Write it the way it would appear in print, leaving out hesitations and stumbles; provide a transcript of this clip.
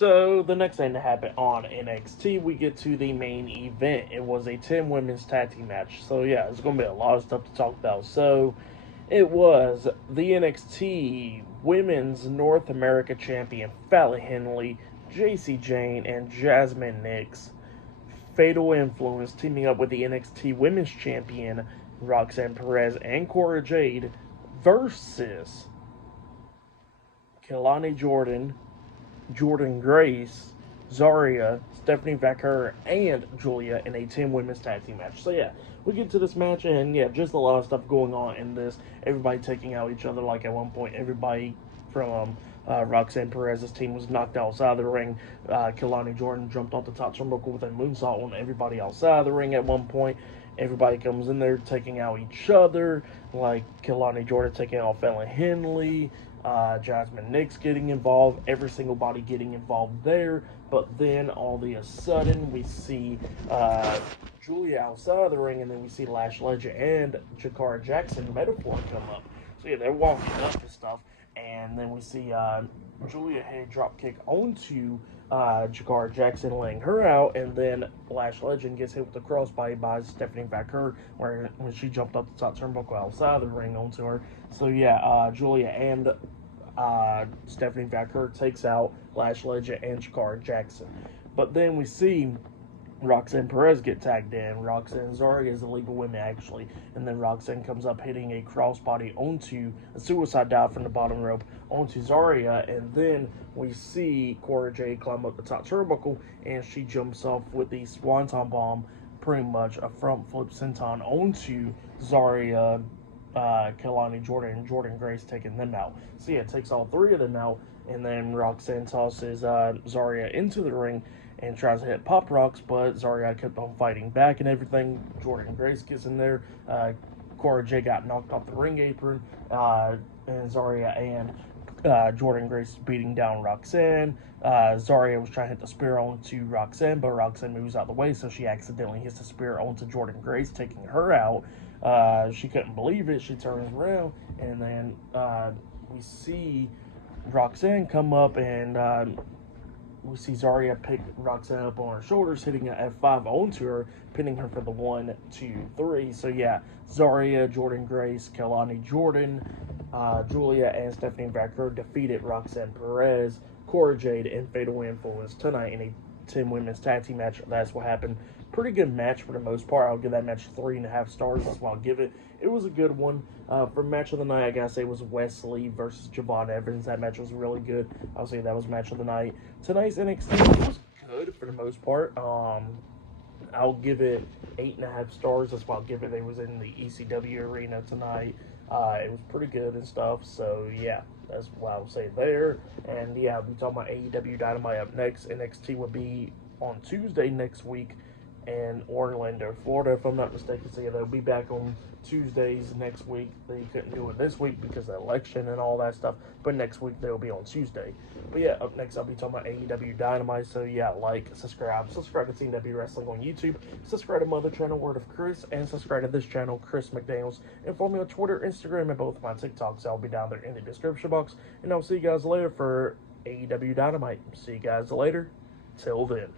So the next thing to happen on NXT, we get to the main event. It was a 10 women's tag team match. So yeah, there's going to be a lot of stuff to talk about. So it was the NXT Women's North America Champion Fallon Henley, Jacy, Jayne, and Jazmine Nix. Fatal Influence teaming up with the NXT Women's Champion Roxanne, Perez, and Cora Jade versus Kelani, Jordynne Grace, Zaria, Stephanie Vaquer, and Giulia in a 10 women's tag team match. So yeah, we get to this match, and yeah, just a lot of stuff going on in this. Everybody taking out each other. Like at one point, everybody from Roxanne Perez's team was knocked outside the ring. Kelani Jordynne jumped off the top turnbuckle with a moonsault on everybody outside the ring at one point. Everybody comes in there taking out each other, like Kelani Jordynne taking out Fallon Henley, Jazmine Nix getting involved, every single body getting involved there. But then all of a sudden we see Giulia outside of the ring, and then we see Lash Legend and Jakara Jackson Metaphor come up. So yeah, they're walking up and stuff, and then we see Giulia head drop kick onto Jakara Jackson, laying her out, and then Lash Legend gets hit with the crossbody by Stephanie Vaquer when she jumped up the top turnbuckle outside the ring onto her. So yeah, Giulia and Stephanie Vaquer takes out Lash Legend and Jakara Jackson. But then we see Roxanne Perez get tagged in. Roxanne and Zaria is illegal women, actually. And then Roxanne comes up hitting a crossbody onto a suicide dive from the bottom rope onto Zaria. And then we see Cora Jade climb up the top turnbuckle, and she jumps off with the Swanton Bomb, pretty much a front flip senton onto Zaria, Kelani, Jordynne, and Jordynne Grace, taking them out. So yeah, it takes all three of them out, and then Roxanne tosses Zaria into the ring and tries to hit Pop Rocks, but Zaria kept on fighting back and everything. Jordynne Grace gets in there. Cora J got knocked off the ring apron, and Zaria and Jordynne Grace beating down Roxanne. Zaria was trying to hit the spear onto Roxanne, but Roxanne moves out of the way, so she accidentally hits the spear onto Jordynne Grace, taking her out. She couldn't believe it. She turns around, and then we see Roxanne come up, and we see Zaria pick Roxanne up on her shoulders, hitting an F5 onto her, pinning her for the 1, 2, 3. So yeah, Zaria, Jordynne Grace, Kelani Jordynne, Giulia, and Stephanie Vaquer defeated Roxanne Perez, Cora Jade, and Fatal Influence tonight in a 10 women's tag team match. That's what happened. Pretty good match for the most part. I'll give that match 3.5 stars. That's what I'll give it. It was a good one. For match of the night, I gotta say it was Wesley versus Javon Evans. That match was really good. I'll say that was match of the night. Tonight's NXT was good for the most part. I'll give it 8.5 stars. That's what I'll give it. They was in the ECW arena tonight. It was pretty good and stuff. So yeah, that's what I'll say there. And yeah, we'll be talking about AEW Dynamite up next. NXT will be on Tuesday next week in Orlando, Florida, if I'm not mistaken. So yeah, they'll be back on Tuesdays next week. They couldn't do it this week because of the election and all that stuff, but next week they'll be on Tuesday. But yeah, up next I'll be talking about AEW Dynamite. So yeah, like, subscribe to TNW Wrestling on YouTube, subscribe to my other channel, Word of Chris, and subscribe to this channel, Chris McDaniels, and follow me on Twitter, Instagram, and both of my TikToks. I'll be down there in the description box, and I'll see you guys later for AEW Dynamite. See you guys later. Till then.